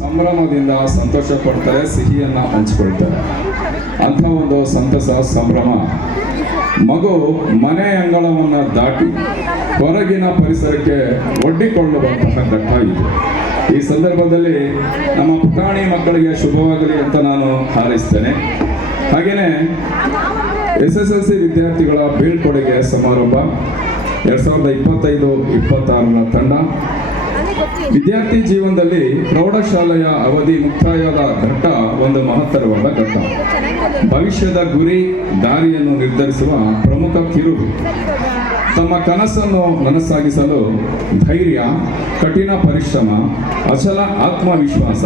ಸಂಭ್ರಮದಿಂದ ಸಂತೋಷ ಪಡ್ತಾರೆ, ಸಿಹಿಯನ್ನು ಹಂಚಿಕೊಳ್ತಾರೆ. ಅಂಥ ಒಂದು ಸಂತಸ ಸಂಭ್ರಮ ಮಗು ಮನೆ ಅಂಗಳವನ್ನು ದಾಟಿ ಹೊರಗಿನ ಪರಿಸರಕ್ಕೆ ಒಡ್ಡಿಕೊಳ್ಳುವಂತಹ ಘಟ್ಟ ಇದು. ಈ ಸಂದರ್ಭದಲ್ಲಿ ನಮ್ಮ ಪುಟಾಣಿ ಮಕ್ಕಳಿಗೆ ಶುಭವಾಗಲಿ ಅಂತ ನಾನು ಹಾರೈಸ್ತೇನೆ. ಹಾಗೆಯೇ SSLC ವಿದ್ಯಾರ್ಥಿಗಳ ಬೀಳ್ಕೊಡುಗೆ ಸಮಾರಂಭ 2025-26 ತಂಡ ವಿದ್ಯಾರ್ಥಿ ಜೀವನದಲ್ಲಿ ಪ್ರೌಢಶಾಲೆಯ ಅವಧಿ ಮುಕ್ತಾಯದ ಘಟ್ಟ ಒಂದು ಮಹತ್ತರವಾದ ಘಟ್ಟ. ಭವಿಷ್ಯದ ಗುರಿ ದಾರಿಯನ್ನು ನಿರ್ಧರಿಸುವ ಪ್ರಮುಖ ತಿರುವು. ತಮ್ಮ ಕನಸನ್ನು ನನಸಾಗಿಸಲು ಧೈರ್ಯ, ಕಠಿಣ ಪರಿಶ್ರಮ, ಅಚಲ ಆತ್ಮವಿಶ್ವಾಸ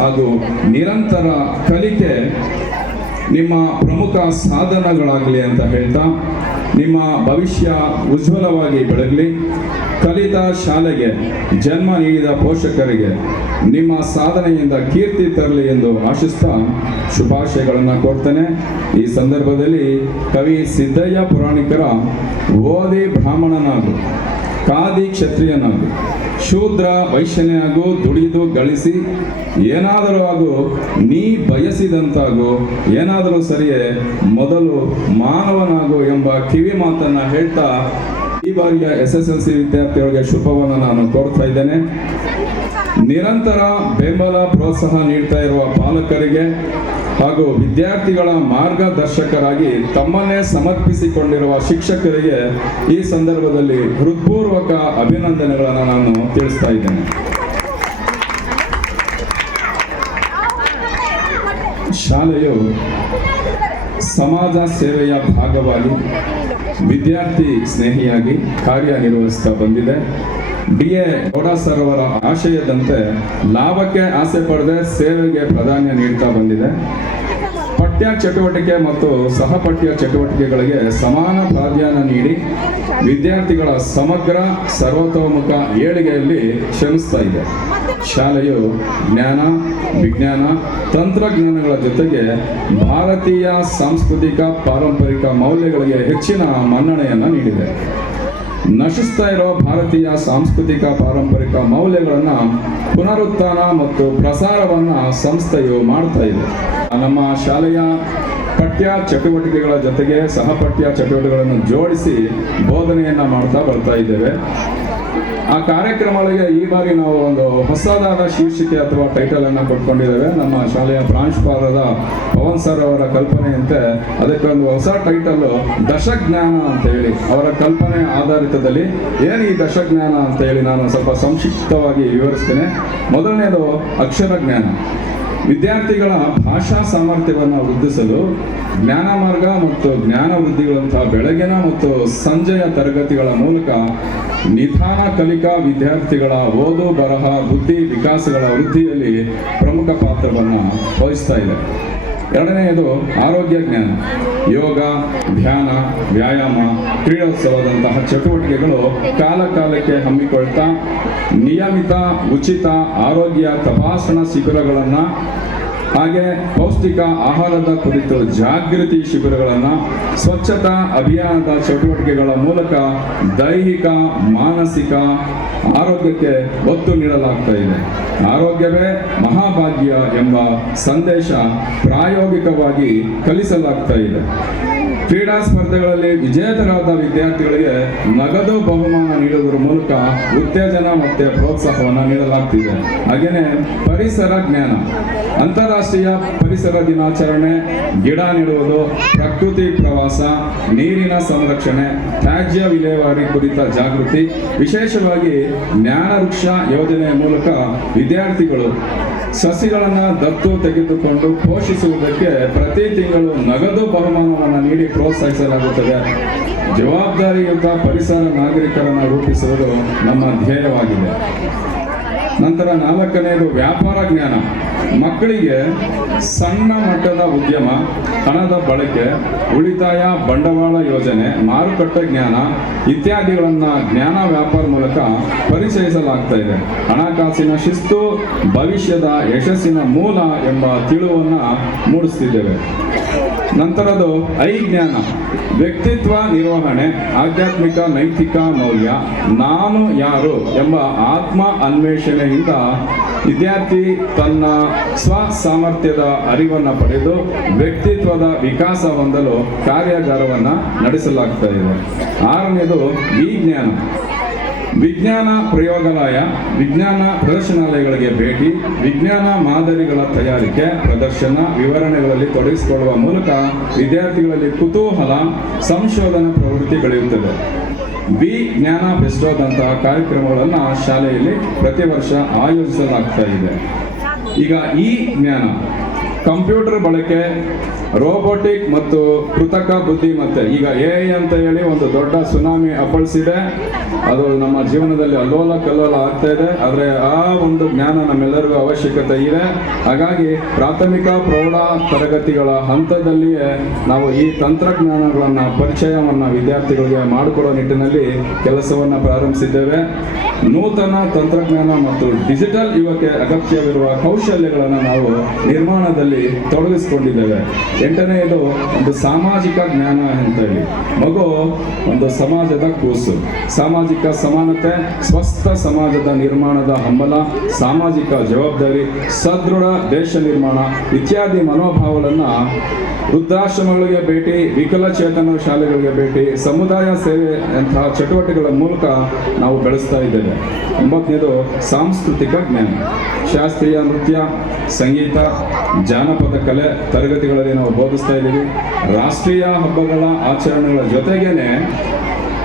ಹಾಗೂ ನಿರಂತರ ಕಲಿಕೆ ನಿಮ್ಮ ಪ್ರಮುಖ ಸಾಧನಗಳಾಗಲಿ ಅಂತ ಹೇಳ್ತಾ, ನಿಮ್ಮ ಭವಿಷ್ಯ ಉಜ್ವಲವಾಗಿ ಬೆಳಗಲಿ. ಕಲಿತ ಶಾಲೆಗೆ ಜನ್ಮ ನೀಡಿದ ಪೋಷಕರಿಗೆ ನಿಮ್ಮ ಸಾಧನೆಯಿಂದ ಕೀರ್ತಿ ತರಲಿ ಎಂದು ಆಶಿಸ್ತಾ ಶುಭಾಶಯಗಳನ್ನು ಕೋರ್ತೇನೆ. ಈ ಸಂದರ್ಭದಲ್ಲಿ ಕವಿ ಸಿದ್ದಯ್ಯ ಪುರಾಣಿಕರ ಓದಿ ಬ್ರಾಹ್ಮಣನಾಗು, ಕಾದಿ ಕ್ಷತ್ರಿಯನಾಗು, ಶೂದ್ರ ವೈಶ್ಯನಾಗು, ದುಡಿದು ಗಳಿಸಿ ಏನಾದರೂ ಆಗು, ನೀ ಬಯಸಿದಂತಾಗು, ಏನಾದರೂ ಸರಿಯೇ ಮೊದಲು ಮಾನವನಾಗು ಎಂಬ ಕಿವಿ ಮಾತನ್ನು ಹೇಳ್ತಾ ಈ ಬಾರಿಯ SSLC ವಿದ್ಯಾರ್ಥಿಗಳಿಗೆ ಶುಭವನ್ನು ನಾನು ಕೋರ್ತಾ ಇದ್ದೇನೆ. ನಿರಂತರ ಬೆಂಬಲ ಪ್ರೋತ್ಸಾಹ ನೀಡ್ತಾ ಇರುವ ಪಾಲಕರಿಗೆ ಹಾಗೂ ವಿದ್ಯಾರ್ಥಿಗಳ ಮಾರ್ಗದರ್ಶಕರಾಗಿ ತಮ್ಮನ್ನೇ ಸಮರ್ಪಿಸಿಕೊಂಡಿರುವ ಶಿಕ್ಷಕರಿಗೆ ಈ ಸಂದರ್ಭದಲ್ಲಿ ಹೃತ್ಪೂರ್ವಕ ಅಭಿನಂದನೆಗಳನ್ನು ನಾನು ತಿಳಿಸ್ತಾ ಇದ್ದೇನೆ. ಶಾಲೆಯು ಸಮಾಜ ಸೇವೆಯ ಭಾಗವಾಗಿ ವಿದ್ಯಾರ್ಥಿ ಸ್ನೇಹಿಯಾಗಿ ಕಾರ್ಯನಿರ್ವಹಿಸ್ತಾ ಬಂದಿದೆ. DA ಗೌಡ ಸರ್ ಅವರ ಆಶಯದಂತೆ ಲಾಭಕ್ಕೆ ಆಸೆ ಪಡದೆ ಸೇವೆಗೆ ಪ್ರಾಧಾನ್ಯ ನೀಡ್ತಾ ಬಂದಿದೆ. ಪಠ್ಯ ಚಟುವಟಿಕೆ ಮತ್ತು ಸಹಪಠ್ಯ ಚಟುವಟಿಕೆಗಳಿಗೆ ಸಮಾನ ಪ್ರಾಧಾನ್ಯ ನೀಡಿ ವಿದ್ಯಾರ್ಥಿಗಳ ಸಮಗ್ರ ಸರ್ವತೋಮುಖ ಏಳಿಗೆಯಲ್ಲಿ ಶ್ರಮಿಸ್ತಾ ಇದೆ. ಶಾಲೆಯು ಜ್ಞಾನ, ವಿಜ್ಞಾನ, ತಂತ್ರಜ್ಞಾನಗಳ ಜೊತೆಗೆ ಭಾರತೀಯ ಸಾಂಸ್ಕೃತಿಕ ಪಾರಂಪರಿಕ ಮೌಲ್ಯಗಳಿಗೆ ಹೆಚ್ಚಿನ ಮನ್ನಣೆಯನ್ನು ನೀಡಿದೆ. ನಶಿಸ್ತಾ ಇರೋ ಭಾರತೀಯ ಸಾಂಸ್ಕೃತಿಕ ಪಾರಂಪರಿಕ ಮೌಲ್ಯಗಳನ್ನು ಪುನರುತ್ಥಾನ ಮತ್ತು ಪ್ರಸಾರವನ್ನು ಸಂಸ್ಥೆಯು ಮಾಡ್ತಾ ಇದೆ. ನಮ್ಮ ಶಾಲೆಯ ಪಠ್ಯ ಚಟುವಟಿಕೆಗಳ ಜೊತೆಗೆ ಸಹಪಠ್ಯ ಚಟುವಟಿಕೆಗಳನ್ನು ಜೋಡಿಸಿ ಬೋಧನೆಯನ್ನು ಮಾಡ್ತಾ ಬರ್ತಾ ಇದ್ದೇವೆ. ಆ ಕಾರ್ಯಕ್ರಮಗಳಿಗೆ ಈ ಬಾರಿ ನಾವು ಒಂದು ಹೊಸದಾದ ಶೀರ್ಷಿಕೆ ಅಥವಾ ಟೈಟಲ್ ಅನ್ನು ಕೊಟ್ಕೊಂಡಿದ್ದೇವೆ. ನಮ್ಮ ಶಾಲೆಯ ಪ್ರಾಂಶುಪಾಲರಾದ ಪವನ್ ಸರ್ ಅವರ ಕಲ್ಪನೆಯಂತೆ ಅದಕ್ಕೊಂದು ಹೊಸ ಟೈಟಲ್ ದಶಜ್ಞಾನ ಅಂತ ಹೇಳಿ, ಅವರ ಕಲ್ಪನೆ ಆಧಾರಿತದಲ್ಲಿ ಏನು ಈ ದಶಜ್ಞಾನ ಅಂತ ಹೇಳಿ ನಾನು ಸ್ವಲ್ಪ ಸಂಕ್ಷಿಪ್ತವಾಗಿ ವಿವರಿಸ್ತೇನೆ. ಮೊದಲನೇದು ಅಕ್ಷರ ಜ್ಞಾನ. ವಿದ್ಯಾರ್ಥಿಗಳ ಭಾಷಾ ಸಾಮರ್ಥ್ಯವನ್ನು ವೃದ್ಧಿಸಲು ಜ್ಞಾನ ಮಾರ್ಗ ಮತ್ತು ಜ್ಞಾನ ವೃದ್ಧಿಗಳಂತಹ ಬೆಳಗಿನ ಮತ್ತು ಸಂಜೆಯ ತರಗತಿಗಳ ಮೂಲಕ ನಿಧಾನ ಕಲಿಕಾ ವಿದ್ಯಾರ್ಥಿಗಳ ಓದು ಬರಹ ಬುದ್ಧಿ ವಿಕಾಸಗಳ ವೃದ್ಧಿಯಲ್ಲಿ ಪ್ರಮುಖ ಪಾತ್ರವನ್ನು ವಹಿಸ್ತಾ ಇದೆ. ಎರಡನೆಯದು ಆರೋಗ್ಯ ಜ್ಞಾನ. ಯೋಗ, ಧ್ಯಾನ, ವ್ಯಾಯಾಮ, ಕ್ರೀಡೋತ್ಸವದಂತಹ ಚಟುವಟಿಕೆಗಳು ಕಾಲಕಾಲಕ್ಕೆ ಹಮ್ಮಿಕೊಳ್ತಾ ನಿಯಮಿತ ಉಚಿತ ಆರೋಗ್ಯ ತಪಾಸಣಾ ಶಿಬಿರಗಳನ್ನು ಹಾಗೆ ಪೌಷ್ಟಿಕ ಆಹಾರದ ಕುರಿತು ಜಾಗೃತಿ ಶಿಬಿರಗಳನ್ನು, ಸ್ವಚ್ಛತಾ ಅಭಿಯಾನದ ಚಟುವಟಿಕೆಗಳ ಮೂಲಕ ದೈಹಿಕ ಮಾನಸಿಕ ಆರೋಗ್ಯಕ್ಕೆ ಒತ್ತು ನೀಡಲಾಗ್ತಾ ಇದೆ. ಆರೋಗ್ಯವೇ ಮಹಾಭಾಗ್ಯ ಎಂಬ ಸಂದೇಶ ಪ್ರಾಯೋಗಿಕವಾಗಿ ಕಲಿಸಲಾಗ್ತಾ ಇದೆ. ಕ್ರೀಡಾ ಸ್ಪರ್ಧೆಗಳಲ್ಲಿ ವಿಜೇತರಾದ ವಿದ್ಯಾರ್ಥಿಗಳಿಗೆ ನಗದು ಬಹುಮಾನ ನೀಡುವುದರ ಮೂಲಕ ಉತ್ತೇಜನ ಮತ್ತು ಪ್ರೋತ್ಸಾಹವನ್ನು ನೀಡಲಾಗ್ತಿದೆ. ಹಾಗೆಯೇ ಪರಿಸರ ಜ್ಞಾನ. ಅಂತಾರಾಷ್ಟ್ರೀಯ ಪರಿಸರ ದಿನಾಚರಣೆ, ಗಿಡ ನೆಡುವುದು, ಪ್ರಕೃತಿ ಪ್ರವಾಸ, ನೀರಿನ ಸಂರಕ್ಷಣೆ, ತ್ಯಾಜ್ಯ ವಿಲೇವಾರಿ ಕುರಿತ ಜಾಗೃತಿ, ವಿಶೇಷವಾಗಿ ಜ್ಞಾನ ವೃಕ್ಷ ಯೋಜನೆಯ ಮೂಲಕ ವಿದ್ಯಾರ್ಥಿಗಳು ಸಸಿಗಳನ್ನು ದತ್ತು ತೆಗೆದುಕೊಂಡು ಪೋಷಿಸುವುದಕ್ಕೆ ಪ್ರತಿ ತಿಂಗಳು ನಗದು ಬಹುಮಾನವನ್ನು ನೀಡಿ ಪ್ರೋತ್ಸಾಹಿಸಲಾಗುತ್ತದೆ. ಜವಾಬ್ದಾರಿಯುತ ಪರಿಸರ ನಾಗರಿಕರನ್ನು ರೂಪಿಸುವುದು ನಮ್ಮ ಧ್ಯೇಯವಾಗಿದೆ. ನಂತರ ನಾಲ್ಕನೆಯದು ವ್ಯಾಪಾರ ಜ್ಞಾನ. ಮಕ್ಕಳಿಗೆ ಸಣ್ಣ ಮಟ್ಟದ ಉದ್ಯಮ, ಹಣದ ಬಳಕೆ, ಉಳಿತಾಯ, ಬಂಡವಾಳ ಯೋಜನೆ, ಮಾರುಕಟ್ಟೆ ಜ್ಞಾನ ಇತ್ಯಾದಿಗಳನ್ನು ಜ್ಞಾನ ವ್ಯಾಪಾರ ಮೂಲಕ ಪರಿಚಯಿಸಲಾಗ್ತಾ ಇದೆ. ಹಣಕಾಸಿನ ಶಿಸ್ತು ಭವಿಷ್ಯದ ಯಶಸ್ಸಿನ ಮೂಲ ಎಂಬ ತಿಳುವನ್ನು ಮೂಡಿಸ್ತಿದ್ದೇವೆ. ನಂತರದು ಜ್ಞಾನ, ವ್ಯಕ್ತಿತ್ವ ನಿರ್ವಹಣೆ, ಆಧ್ಯಾತ್ಮಿಕ ನೈತಿಕ ಮೌಲ್ಯ, ನಾನು ಯಾರು ಎಂಬ ಆತ್ಮ ಅನ್ವೇಷಣೆಯಿಂದ ವಿದ್ಯಾರ್ಥಿ ತನ್ನ ಸ್ವ ಸಾಮರ್ಥ್ಯದ ಅರಿವನ್ನು ಪಡೆದು ವ್ಯಕ್ತಿತ್ವದ ವಿಕಾಸ ಹೊಂದಲು ಕಾರ್ಯಾಗಾರವನ್ನು ನಡೆಸಲಾಗ್ತಾ ಇದೆ. 6ನೇದು ವಿಜ್ಞಾನ, ವಿಜ್ಞಾನ ಪ್ರಯೋಗಾಲಯ, ವಿಜ್ಞಾನ ಪ್ರದರ್ಶನಾಲಯಗಳಿಗೆ ಭೇಟಿ, ವಿಜ್ಞಾನ ಮಾದರಿಗಳ ತಯಾರಿಕೆ, ಪ್ರದರ್ಶನ, ವಿವರಣೆಗಳಲ್ಲಿ ತೊಡಗಿಸಿಕೊಳ್ಳುವ ಮೂಲಕ ವಿದ್ಯಾರ್ಥಿಗಳಲ್ಲಿ ಕುತೂಹಲ, ಸಂಶೋಧನಾ ಪ್ರವೃತ್ತಿ ಬೆಳೆಯುತ್ತದೆ. ಜ್ಞಾನ ಫೆಸ್ಟೋದಂತಹ ಕಾರ್ಯಕ್ರಮಗಳನ್ನು ಶಾಲೆಯಲ್ಲಿ ಪ್ರತಿ ವರ್ಷ ಆಯೋಜಿಸಲಾಗ್ತಾ ಇದೆ. ಈಗ ಈ ಜ್ಞಾನ ಕಂಪ್ಯೂಟರ್ ಬಳಕೆ, ರೋಬೋಟಿಕ್ ಮತ್ತು ಕೃತಕ ಬುದ್ಧಿಮತ್ತೆ, ಈಗ AI ಅಂತ ಹೇಳಿ ಒಂದು ದೊಡ್ಡ ಸುನಾಮಿ ಅಪ್ಪಳಿಸಿದೆ. ಅದು ನಮ್ಮ ಜೀವನದಲ್ಲಿ ಅಲ್ಲೋಲ ಕಲ್ಲೋಲ ಆಗ್ತಾ ಇದೆ. ಆದರೆ ಆ ಒಂದು ಜ್ಞಾನ ನಮ್ಮೆಲ್ಲರಿಗೂ ಅವಶ್ಯಕತೆ ಇದೆ. ಹಾಗಾಗಿ ಪ್ರಾಥಮಿಕ ಪ್ರೌಢ ತರಗತಿಗಳ ಹಂತದಲ್ಲಿಯೇ ನಾವು ಈ ತಂತ್ರಜ್ಞಾನಗಳನ್ನು ಪರಿಚಯವನ್ನು ವಿದ್ಯಾರ್ಥಿಗಳಿಗೆ ಮಾಡಿಕೊಡೋ ನಿಟ್ಟಿನಲ್ಲಿ ಕೆಲಸವನ್ನು ಪ್ರಾರಂಭಿಸಿದ್ದೇವೆ. ನೂತನ ತಂತ್ರಜ್ಞಾನ ಮತ್ತು ಡಿಜಿಟಲ್ ಯುಗಕ್ಕೆ ಅಗತ್ಯವಿರುವ ಕೌಶಲ್ಯಗಳನ್ನು ನಾವು ನಿರ್ಮಾಣದಲ್ಲಿ ತೊಡಗಿಸಿಕೊಂಡಿದ್ದೇವೆ. 8ನೇದು ಒಂದು ಸಾಮಾಜಿಕ ಜ್ಞಾನ ಅಂತ ಹೇಳಿ, ಮಗು ಒಂದು ಸಮಾಜದ ಕೂಸು, ಸಾಮಾಜಿಕ ಸಮಾನತೆ, ಸ್ವಸ್ಥ ಸಮಾಜದ ನಿರ್ಮಾಣದ ಹಂಬಲ, ಸಾಮಾಜಿಕ ಜವಾಬ್ದಾರಿ, ಸದೃಢ ದೇಶ ನಿರ್ಮಾಣ ಇತ್ಯಾದಿ ಮನೋಭಾವಗಳನ್ನು ವೃದ್ಧಾಶ್ರಮಗಳಿಗೆ ಭೇಟಿ, ವಿಕಲಚೇತನ ಶಾಲೆಗಳಿಗೆ ಭೇಟಿ, ಸಮುದಾಯ ಸೇವೆ ಅಂತಹ ಚಟುವಟಿಕೆಗಳ ಮೂಲಕ ನಾವು ಬೆಳೆಸ್ತಾ ಇದ್ದೇವೆ. 9ನೇದು ಸಾಂಸ್ಕೃತಿಕ ಜ್ಞಾನ, ಶಾಸ್ತ್ರೀಯ ನೃತ್ಯ, ಸಂಗೀತ, ಜಾನಪದ ಕಲೆ ತರಗತಿಗಳಲ್ಲಿ ನಾವು ಬೋಧಿಸ್ತಾ ಇದ್ದೀವಿ. ರಾಷ್ಟ್ರೀಯ ಹಬ್ಬಗಳ ಆಚರಣೆಗಳ ಜೊತೆಗೇನೆ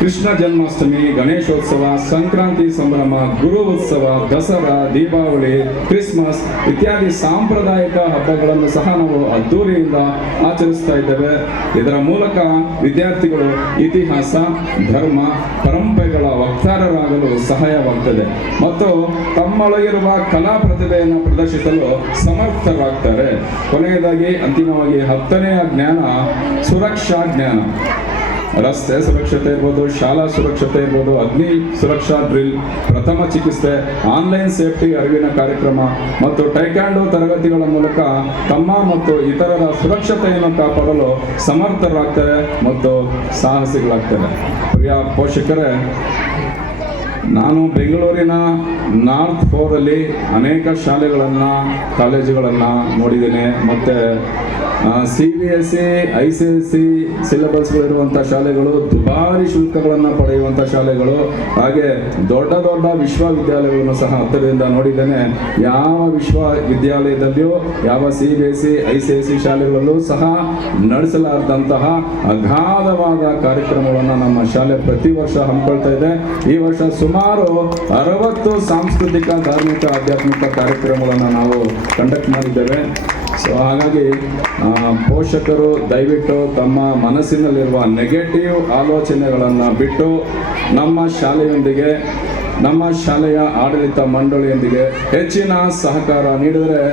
ಕೃಷ್ಣ ಜನ್ಮಾಷ್ಟಮಿ, ಗಣೇಶೋತ್ಸವ, ಸಂಕ್ರಾಂತಿ ಸಂಭ್ರಮ, ಗುರು ಉತ್ಸವ, ದಸರಾ, ದೀಪಾವಳಿ, ಕ್ರಿಸ್ಮಸ್ ಇತ್ಯಾದಿ ಸಾಂಪ್ರದಾಯಿಕ ಹಬ್ಬಗಳನ್ನು ಸಹ ನಾವು ಅದ್ದೂರಿಯಿಂದ ಆಚರಿಸ್ತಾ ಇದ್ದೇವೆ. ಇದರ ಮೂಲಕ ವಿದ್ಯಾರ್ಥಿಗಳು ಇತಿಹಾಸ, ಧರ್ಮ, ಪರಂಪರೆಗಳ ವಕ್ತಾರರಾಗಲು ಸಹಾಯವಾಗ್ತದೆ ಮತ್ತು ತಮ್ಮೊಳಗಿರುವ ಕಲಾ ಪ್ರತಿಭೆಯನ್ನು ಪ್ರದರ್ಶಿಸಲು ಸಮರ್ಥರಾಗ್ತಾರೆ. ಕೊನೆಯದಾಗಿ ಅಂತಿಮವಾಗಿ 10ನೆಯ ಜ್ಞಾನ ಸುರಕ್ಷಾ ಜ್ಞಾನ, ರಸ್ತೆ ಸುರಕ್ಷತೆ ಇರ್ಬೋದು, ಶಾಲಾ ಸುರಕ್ಷತೆ ಇರ್ಬೋದು, ಅಗ್ನಿ ಸುರಕ್ಷಾ ಡ್ರಿಲ್, ಪ್ರಥಮ ಚಿಕಿತ್ಸೆ, ಆನ್ಲೈನ್ ಸೇಫ್ಟಿ ಅರಿವಿನ ಕಾರ್ಯಕ್ರಮ ಮತ್ತು ಟೈಕಾಂಡೋ ತರಗತಿಗಳ ಮೂಲಕ ತಮ್ಮ ಮತ್ತು ಇತರರ ಸುರಕ್ಷತೆಯನ್ನು ಕಾಪಾಡಲು ಸಮರ್ಥರಾಗ್ತಾರೆ ಮತ್ತು ಸಾಹಸಿಗಳಾಗ್ತಾರೆ. ಪ್ರಿಯ ಪೋಷಕರೇ, ನಾನು ಬೆಂಗಳೂರಿನ ನಾರ್ತ್ 4ರಲ್ಲಿ ಅನೇಕ ಶಾಲೆಗಳನ್ನು, ಕಾಲೇಜುಗಳನ್ನು ನೋಡಿದ್ದೇನೆ. ಮತ್ತು CBSE, ICSE ಸಿಲೆಬಸ್ಗಳಿರುವಂಥ ಶಾಲೆಗಳು, ದುಬಾರಿ ಶುಲ್ಕಗಳನ್ನು ಪಡೆಯುವಂಥ ಶಾಲೆಗಳು, ಹಾಗೆ ದೊಡ್ಡ ದೊಡ್ಡ ವಿಶ್ವವಿದ್ಯಾಲಯಗಳನ್ನು ಸಹ ಹತ್ತಿರದಿಂದ ನೋಡಿದ್ದೇನೆ. ಯಾವ ವಿಶ್ವವಿದ್ಯಾಲಯದಲ್ಲಿಯೂ ಯಾವ CBSE, ICSE ಶಾಲೆಗಳಲ್ಲೂ ಸಹ ನಡೆಸಲಾರದಂತಹ ಅಗಾಧವಾದ ಕಾರ್ಯಕ್ರಮಗಳನ್ನು ನಮ್ಮ ಶಾಲೆ ಪ್ರತಿ ವರ್ಷ ಹಮ್ಮಿಕೊಳ್ತಾ ಇದೆ. ಈ ವರ್ಷ ಸುಮಾರು 60 ಸಾಂಸ್ಕೃತಿಕ, ಧಾರ್ಮಿಕ, ಆಧ್ಯಾತ್ಮಿಕ ಕಾರ್ಯಕ್ರಮಗಳನ್ನು ನಾವು ಕಂಡಕ್ಟ್ ಮಾಡಿದ್ದೇವೆ. ಸೊ ಹಾಗಾಗಿ ಪೋಷಕರು ದಯವಿಟ್ಟು ತಮ್ಮ ಮನಸ್ಸಿನಲ್ಲಿರುವ ನೆಗೆಟಿವ್ ಆಲೋಚನೆಗಳನ್ನು ಬಿಟ್ಟು ನಮ್ಮ ಶಾಲೆಯೊಂದಿಗೆ, ನಮ್ಮ ಶಾಲೆಯ ಆಡಳಿತ ಮಂಡಳಿಯೊಂದಿಗೆ ಹೆಚ್ಚಿನ ಸಹಕಾರ ನೀಡಿದರೆ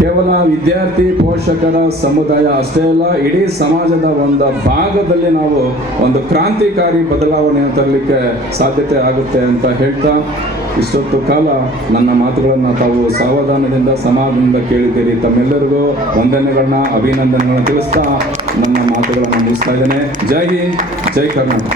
ಕೇವಲ ವಿದ್ಯಾರ್ಥಿ ಪೋಷಕರ ಸಮುದಾಯ ಅಷ್ಟೇ ಅಲ್ಲ, ಇಡೀ ಸಮಾಜದ ಒಂದು ಭಾಗದಲ್ಲಿ ನಾವು ಒಂದು ಕ್ರಾಂತಿಕಾರಿ ಬದಲಾವಣೆಯನ್ನು ತರಲಿಕ್ಕೆ ಸಾಧ್ಯತೆ ಆಗುತ್ತೆ ಅಂತ ಹೇಳ್ತಾ, ಇಷ್ಟೊತ್ತು ಕಾಲ ನನ್ನ ಮಾತುಗಳನ್ನು ತಾವು ಸಾವಧಾನದಿಂದ ಸಮಾಧಾನದಿಂದ ಕೇಳಿದ್ದೀರಿ. ತಮ್ಮೆಲ್ಲರಿಗೂ ವಂದನೆಗಳನ್ನ, ಅಭಿನಂದನೆಗಳನ್ನ ತಿಳಿಸ್ತಾ ನನ್ನ ಮಾತುಗಳನ್ನು ಮುಗಿಸ್ತಾ ಇದ್ದೇನೆ. ಜೈ ಹಿಂದ್, ಜೈ ಕರ್ನಾಟಕ.